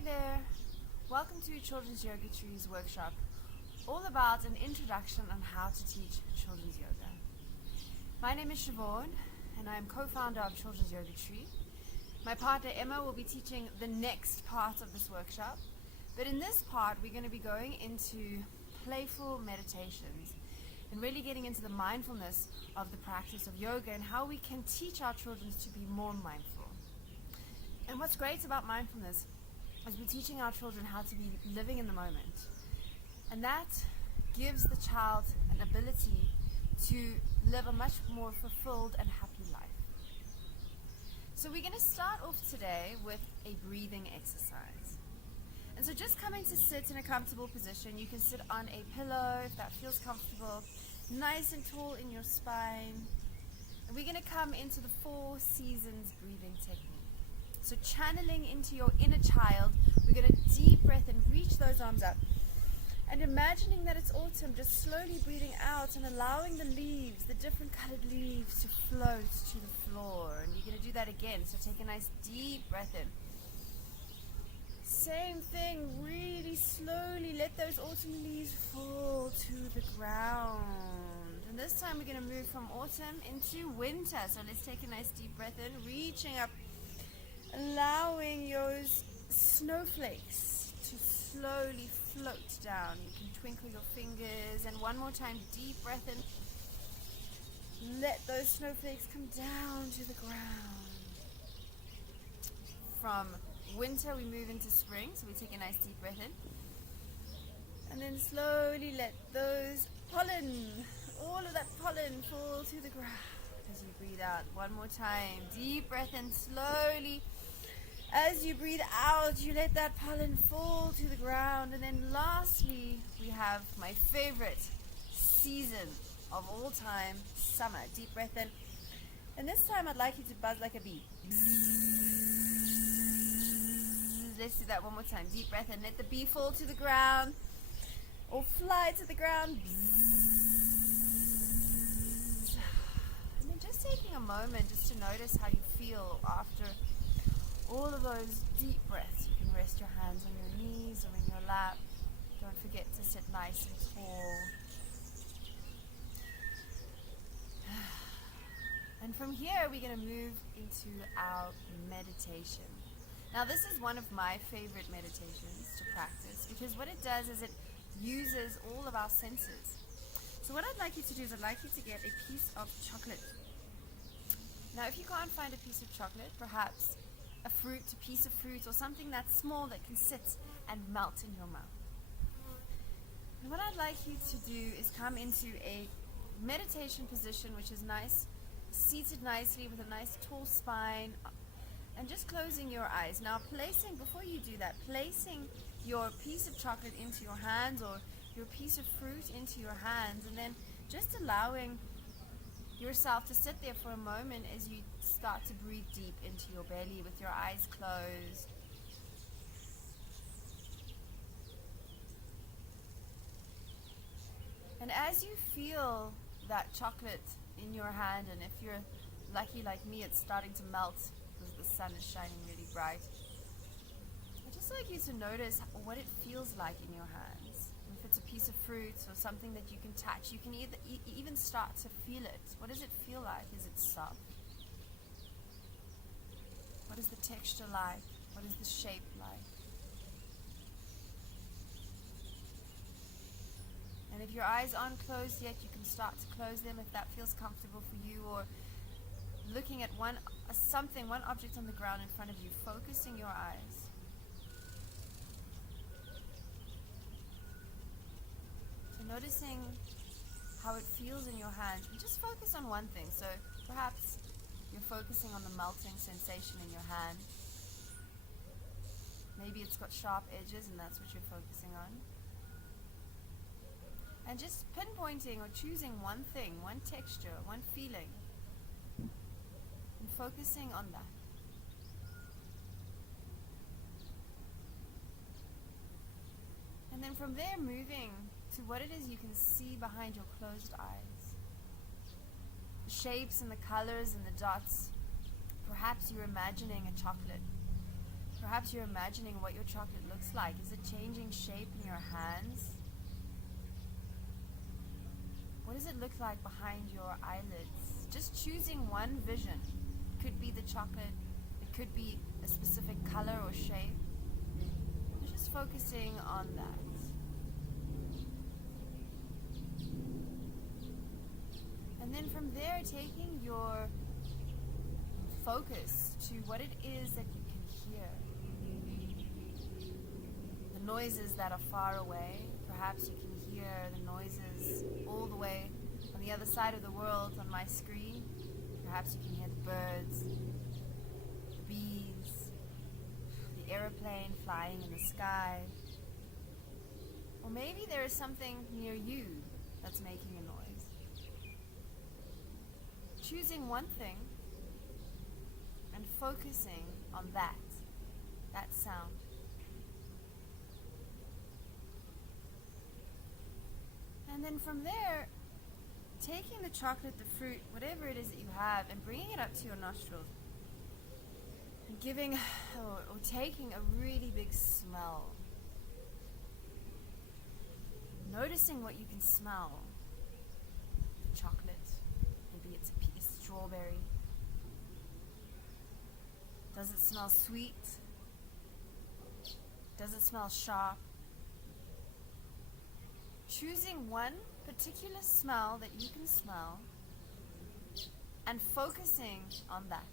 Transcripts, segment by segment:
Hi there, welcome to Children's Yoga Trees workshop, all about an introduction on how to teach children's yoga. My name is Siobhan and I am co-founder of Children's Yoga Tree. My partner Emma will be teaching the next part of this workshop, but in this part we're going to be going into playful meditations and really getting into the mindfulness of the practice of yoga and how we can teach our children to be more mindful. And what's great about mindfulness is we're teaching our children how to be living in the moment. And that gives the child an ability to live a much more fulfilled and happy life. So we're going to start off today with a breathing exercise. And so just coming to sit in a comfortable position, you can sit on a pillow if that feels comfortable, nice and tall in your spine. And we're going to come into the 4 seasons breathing technique. So channeling into your inner child, we're going to deep breath and reach those arms up. And imagining that it's autumn, just slowly breathing out and allowing the leaves, the different colored leaves, to float to the floor. And you're going to do that again. So take a nice deep breath in. Same thing, really slowly let those autumn leaves fall to the ground. And this time we're going to move from autumn into winter. So let's take a nice deep breath in, reaching up. Allowing those snowflakes to slowly float down. You can twinkle your fingers, and one more time, deep breath in. Let those snowflakes come down to the ground. From winter we move into spring, so we take a nice deep breath in. And then slowly let those pollen, all of that pollen, fall to the ground as you breathe out. One more time, deep breath in slowly. As you breathe out, you let that pollen fall to the ground. And then lastly, we have my favorite season of all time, summer. Deep breath in. And this time I'd like you to buzz like a bee. Let's do that one more time. Deep breath in. Let the bee fall to the ground or fly to the ground. And then just taking a moment just to notice how you feel after all of those deep breaths. You can rest your hands on your knees or in your lap. Don't forget to sit nice and tall. And from here, we're going to move into our meditation. Now, this is one of my favorite meditations to practice because what it does is it uses all of our senses. So what I'd like you to do is I'd like you to get a piece of chocolate. Now, if you can't find a piece of chocolate, perhaps a piece of fruit, or something that's small that can sit and melt in your mouth. And what I'd like you to do is come into a meditation position, which is nice, seated nicely with a nice tall spine, and just closing your eyes. Now before you do that, placing your piece of chocolate into your hands or your piece of fruit into your hands, and then just allowing yourself to sit there for a moment as you start to breathe deep into your belly with your eyes closed. And as you feel that chocolate in your hand, and if you're lucky like me, it's starting to melt because the sun is shining really bright, I'd just like you to notice what it feels like in your hands. If it's a piece of fruit or something that you can touch, you can even start to feel it. What does it feel like? Is it soft? What is the texture like? What is the shape like? And if your eyes aren't closed yet, you can start to close them if that feels comfortable for you, or looking at one object on the ground in front of you, focusing your eyes. So noticing how it feels in your hand, and just focus on one thing. So perhaps you're focusing on the melting sensation in your hand. Maybe it's got sharp edges and that's what you're focusing on. And just pinpointing or choosing one thing, one texture, one feeling, and focusing on that. And then from there, moving to what it is you can see behind your closed eyes. The shapes and the colors and the dots. Perhaps you're imagining a chocolate. Perhaps you're imagining what your chocolate looks like. Is it changing shape in your hands? What does it look like behind your eyelids? Just choosing one vision. It could be the chocolate, it could be a specific color or shape. You're just focusing on that. And then from there, taking your focus to what it is that you can hear. The noises that are far away. Perhaps you can hear the noises all the way on the other side of the world on my screen. Perhaps you can hear the birds, the bees, the aeroplane flying in the sky. Or maybe there is something near you that's making a noise. Choosing one thing and focusing on that sound. And then from there, taking the chocolate, the fruit, whatever it is that you have, and bringing it up to your nostrils. And giving, or taking a really big smell. Noticing what you can smell. The chocolate, maybe it's a strawberry. Does it smell sweet? Does it smell sharp? Choosing one particular smell that you can smell and focusing on that.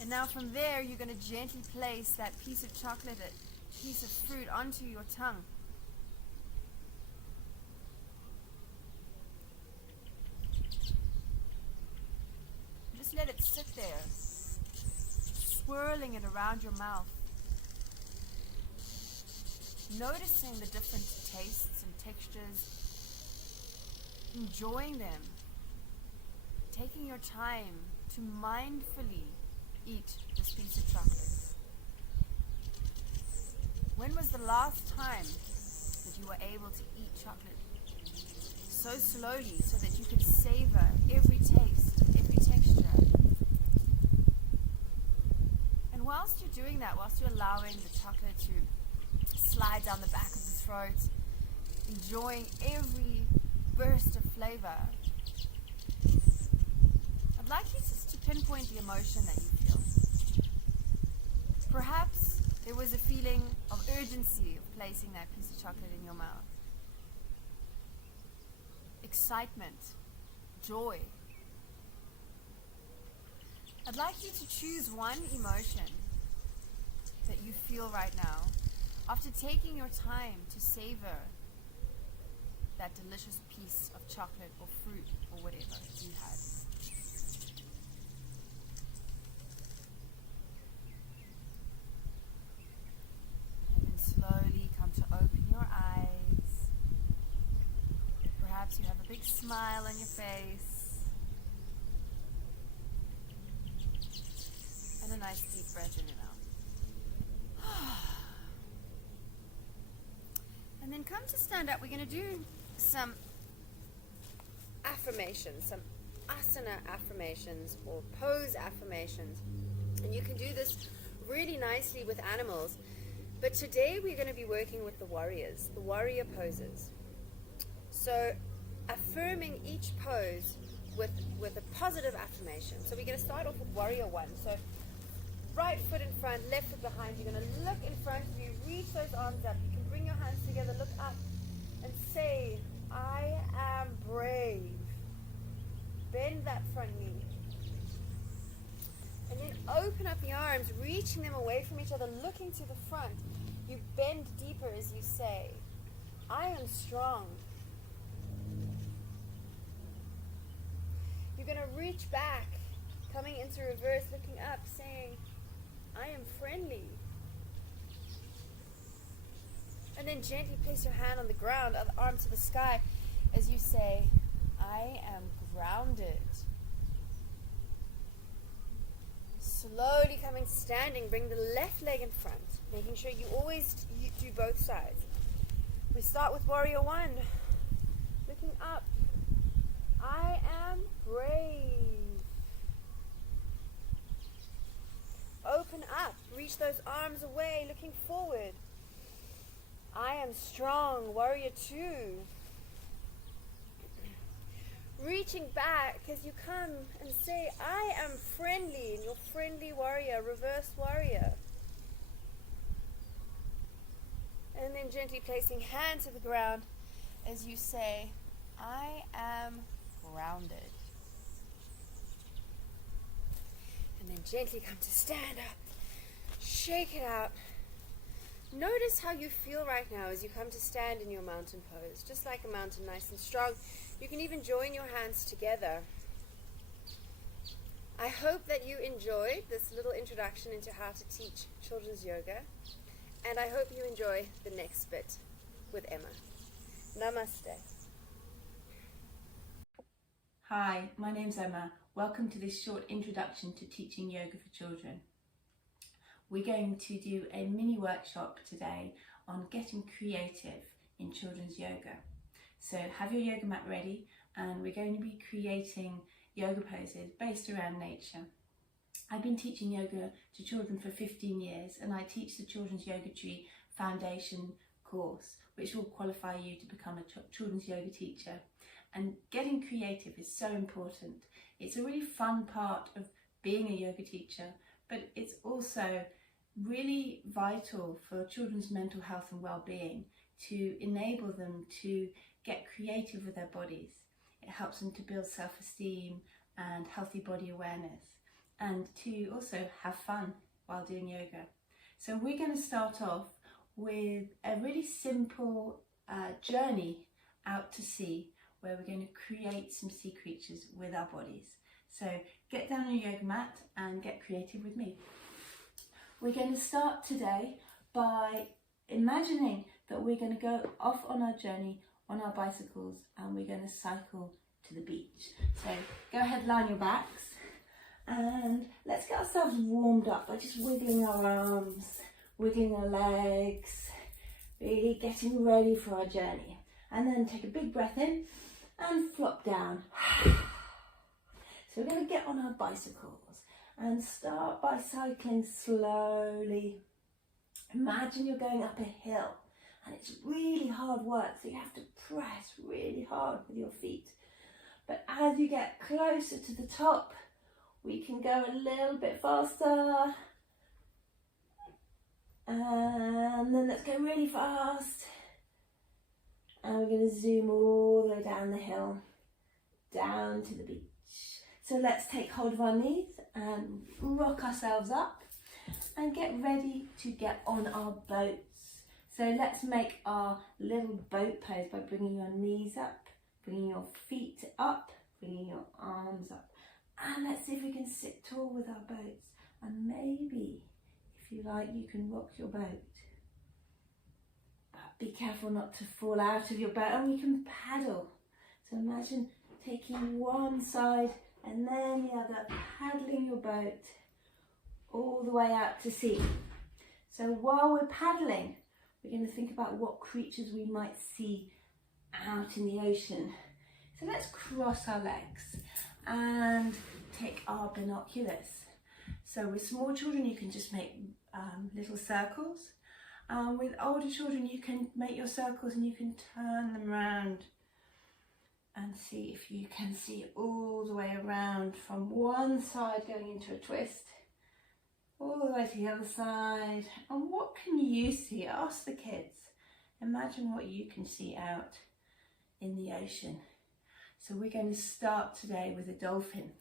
And now from there, you're going to gently place that piece of chocolate, that piece of fruit onto your tongue. Just let it sit there, swirling it around your mouth. Noticing the different tastes and textures, enjoying them, taking your time to mindfully eat this piece of chocolate. When was the last time that you were able to eat chocolate so slowly so that you could savor every taste, every texture? And whilst you're doing that, whilst you're allowing the chocolate to slide down the back of the throat, enjoying every burst of flavor, I'd like you just to pinpoint the emotion that you feel. Perhaps there was a feeling of urgency of placing that piece of chocolate in your mouth. Excitement, joy. I'd like you to choose one emotion that you feel right now after taking your time to savor that delicious piece of chocolate or fruit or whatever you had. And then slowly come to open your eyes. Perhaps you have a big smile on your face. And a nice deep breath in and out. And then come to stand up. We're going to do some affirmations, some asana affirmations or pose affirmations. And you can do this really nicely with animals. But today we're going to be working with the warriors, the warrior poses. So affirming each pose with a positive affirmation. So we're going to start off with warrior one. So right foot in front, left foot behind. You're going to look in front of you, reach those arms up. You can bring your hands together, look up, and say, I am brave. Bend that front knee. And then open up the arms, reaching them away from each other, looking to the front. You bend deeper as you say, I am strong. You're going to reach back, coming into reverse, looking up, saying, I am friendly. And then gently place your hand on the ground, other arm to the sky, as you say, I am grounded. Slowly coming standing, bring the left leg in front, making sure you always do both sides. We start with warrior one. Looking up, I am reach those arms away, looking forward. I am strong, warrior 2. Reaching back as you come and say, I am friendly, and your friendly warrior, reverse warrior. And then gently placing hand to the ground as you say, I am grounded. And then gently come to stand up, shake it out. Notice how you feel right now as you come to stand in your mountain pose, just like a mountain, nice and strong. You can even join your hands together. I hope that you enjoyed this little introduction into how to teach children's yoga, and I hope you enjoy the next bit with Emma. Namaste. Hi, my name's Emma. Welcome to this short introduction to teaching yoga for children. We're going to do a mini workshop today on getting creative in children's yoga. So have your yoga mat ready, and we're going to be creating yoga poses based around nature. I've been teaching yoga to children for 15 years, and I teach the Children's Yoga Tree Foundation course, which will qualify you to become a children's yoga teacher. And getting creative is so important. It's a really fun part of being a yoga teacher, but it's also really vital for children's mental health and well-being to enable them to get creative with their bodies. It helps them to build self-esteem and healthy body awareness, and to also have fun while doing yoga. So we're going to start off with a really simple journey out to sea, where we're going to create some sea creatures with our bodies. So get down on your yoga mat and get creative with me. We're going to start today by imagining that we're going to go off on our journey on our bicycles, and we're going to cycle to the beach. So go ahead, line your backs, and let's get ourselves warmed up by just wiggling our arms, wiggling our legs, really getting ready for our journey. And then take a big breath in and flop down. So we're going to get on our bicycles and start by cycling slowly. Imagine you're going up a hill, and it's really hard work, so you have to press really hard with your feet. But as you get closer to the top, we can go a little bit faster. And then let's go really fast. And we're going to zoom all the way down the hill, down to the beach. So let's take hold of our knees and rock ourselves up and get ready to get on our boats. So let's make our little boat pose by bringing your knees up, bringing your feet up, bringing your arms up. And let's see if we can sit tall with our boats. And maybe, if you like, you can rock your boat. But be careful not to fall out of your boat, and we can paddle. So imagine taking one side and then the other, paddling your boat all the way out to sea. So while we're paddling, we're going to think about what creatures we might see out in the ocean. So let's cross our legs and take our binoculars. So with small children, you can just make little circles. With older children, you can make your circles and you can turn them around and see if you can see all the way around, from one side going into a twist, all the way to the other side. And what can you see? Ask the kids. Imagine what you can see out in the ocean. So we're going to start today with a dolphin.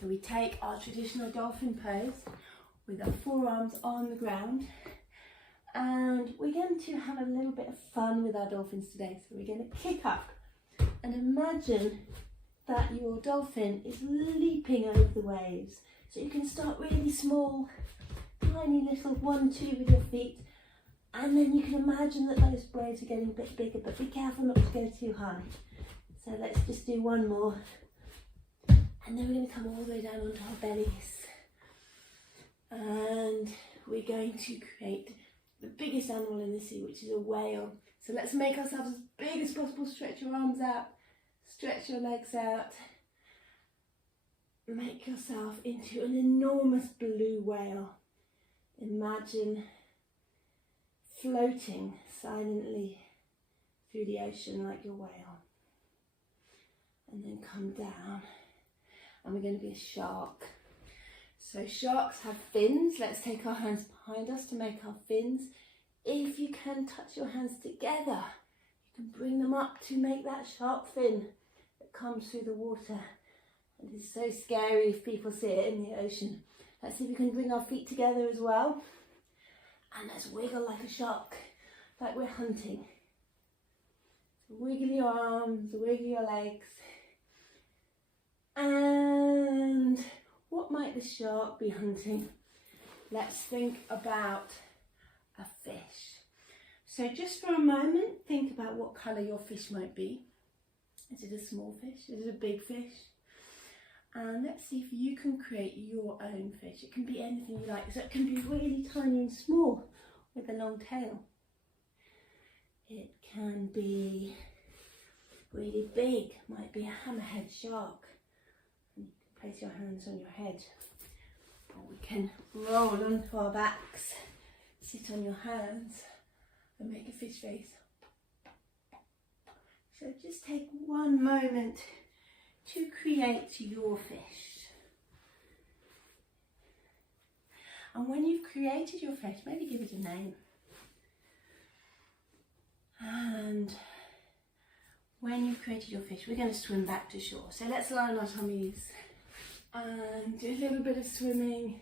So we take our traditional dolphin pose with our forearms on the ground, and we're going to have a little bit of fun with our dolphins today. So we're going to kick up and imagine that your dolphin is leaping over the waves. So you can start really small, tiny little 1, 2 with your feet, and then you can imagine that those waves are getting a bit bigger, but be careful not to go too high. So let's just do one more, and then we're going to come all the way down onto our bellies, and we're going to create the biggest animal in the sea, which is a whale. So let's make ourselves as big as possible. Stretch your arms out, stretch your legs out. Make yourself into an enormous blue whale. Imagine floating silently through the ocean like your whale. And then come down. And we're going to be a shark. So sharks have fins. Let's take our hands behind us to make our fins. If you can touch your hands together, you can bring them up to make that shark fin that comes through the water. And it's so scary if people see it in the ocean. Let's see if we can bring our feet together as well. And let's wiggle like a shark, like we're hunting. So wiggle your arms, wiggle your legs. And what might the shark be hunting? Let's think about a fish. So just for a moment, think about what colour your fish might be. Is it a small fish? Is it a big fish? And let's see if you can create your own fish. It can be anything you like. So it can be really tiny and small with a long tail. It can be really big. Might be a hammerhead shark. And you can place your hands on your head. Or we can roll onto our backs, sit on your hands and make a fish face. So just take one moment to create your fish. And when you've created your fish, maybe give it a name. And when you've created your fish, we're going to swim back to shore. So let's lie on our tummies and do a little bit of swimming.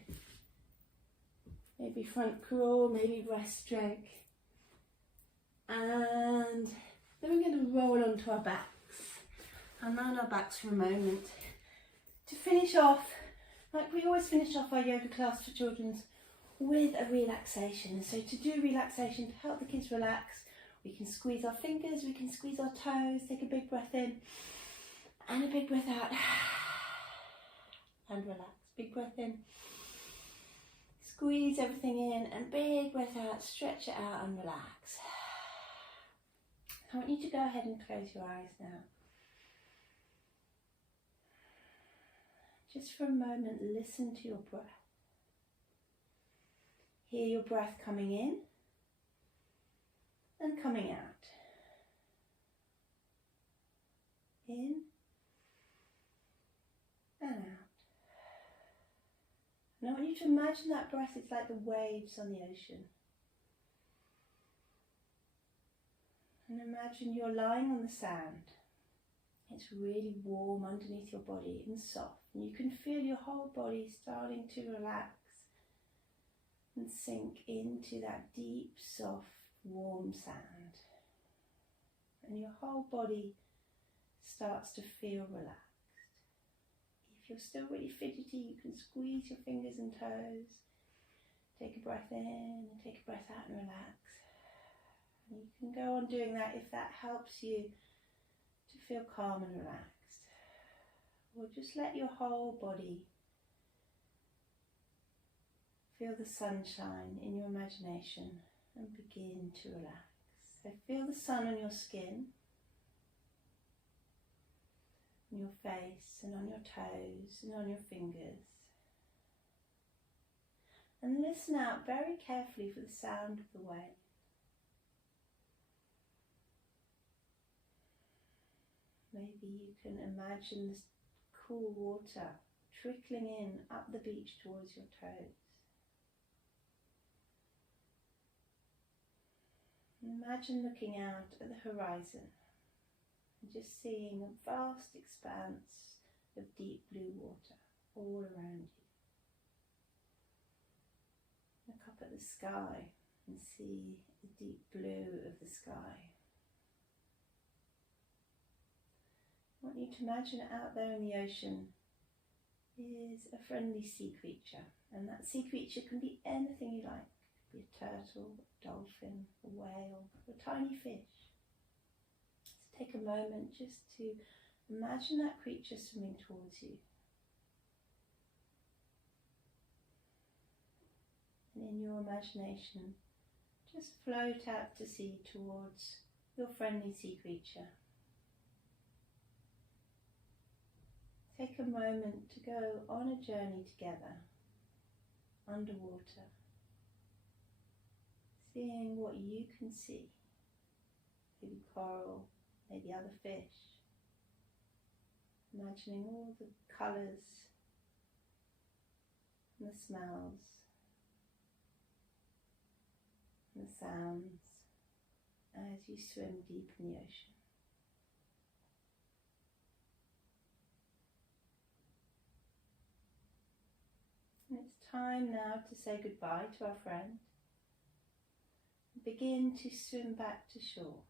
Maybe front crawl, maybe breaststroke. And then we're going to roll onto our backs and lie on our backs for a moment to finish off, like we always finish off our yoga class for children's, with a relaxation. And so to do relaxation, to help the kids relax, we can squeeze our fingers, we can squeeze our toes, take a big breath in and a big breath out and relax. Big breath in, squeeze everything in and big breath out, stretch it out and relax. I want you to go ahead and close your eyes now. Just for a moment, listen to your breath. Hear your breath coming in and coming out. In and out. And I want you to imagine that breath is like the waves on the ocean. And imagine you're lying on the sand. It's really warm underneath your body and soft. And you can feel your whole body starting to relax and sink into that deep, soft, warm sand. And your whole body starts to feel relaxed. If you're still really fidgety, you can squeeze your fingers and toes. Take a breath in and take a breath out and relax. And you can go on doing that if that helps you to feel calm and relaxed. Or just let your whole body feel the sunshine in your imagination and begin to relax. So feel the sun on your skin, on your face and on your toes and on your fingers. And listen out very carefully for the sound of the wave. Maybe you can imagine this cool water trickling in up the beach towards your toes. Imagine looking out at the horizon and just seeing a vast expanse of deep blue water all around you. Look up at the sky and see the deep blue of the sky. I want you to imagine out there in the ocean is a friendly sea creature, and that sea creature can be anything you like. It could be a turtle, a dolphin, a whale, or a tiny fish. So take a moment just to imagine that creature swimming towards you. And in your imagination, just float out to sea towards your friendly sea creature. Take a moment to go on a journey together, underwater, seeing what you can see. Maybe coral, maybe other fish. Imagining all the colours and the smells and the sounds as you swim deep in the ocean. And it's time now to say goodbye to our friend. Begin to swim back to shore.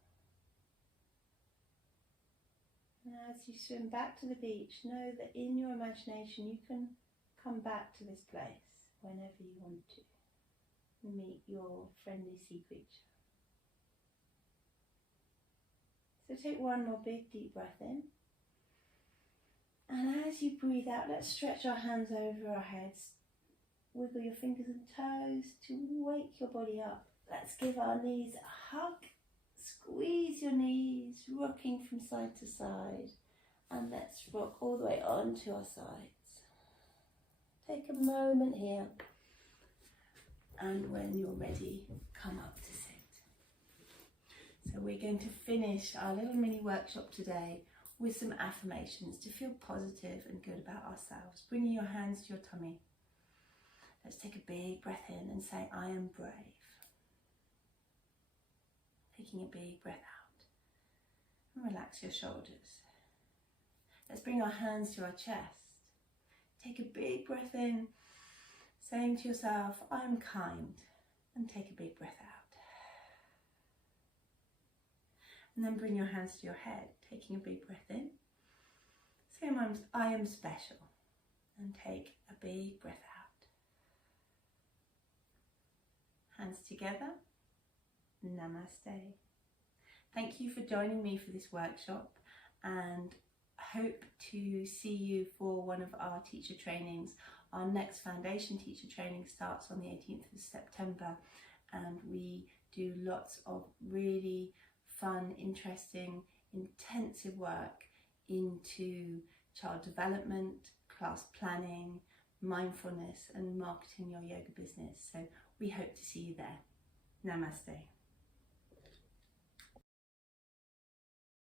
And as you swim back to the beach, know that in your imagination you can come back to this place whenever you want to and meet your friendly sea creature. So take one more big deep breath in. And as you breathe out, let's stretch our hands over our heads. Wiggle your fingers and toes to wake your body up. Let's give our knees a hug. Squeeze your knees, rocking from side to side. And let's rock all the way onto our sides. Take a moment here. And when you're ready, come up to sit. So we're going to finish our little mini workshop today with some affirmations to feel positive and good about ourselves. Bringing your hands to your tummy. Let's take a big breath in and say, I am brave. Taking a big breath out. And relax your shoulders. Let's bring our hands to our chest. Take a big breath in, saying to yourself, I am kind. And take a big breath out. And then bring your hands to your head, taking a big breath in. Say, I am special. And take a big breath out. Hands together. Namaste. Thank you for joining me for this workshop, and hope to see you for one of our teacher trainings. Our next foundation teacher training starts on the 18th of September, and we do lots of really fun, interesting, intensive work into child development, class planning, mindfulness and marketing your yoga business. So we hope to see you there. Namaste.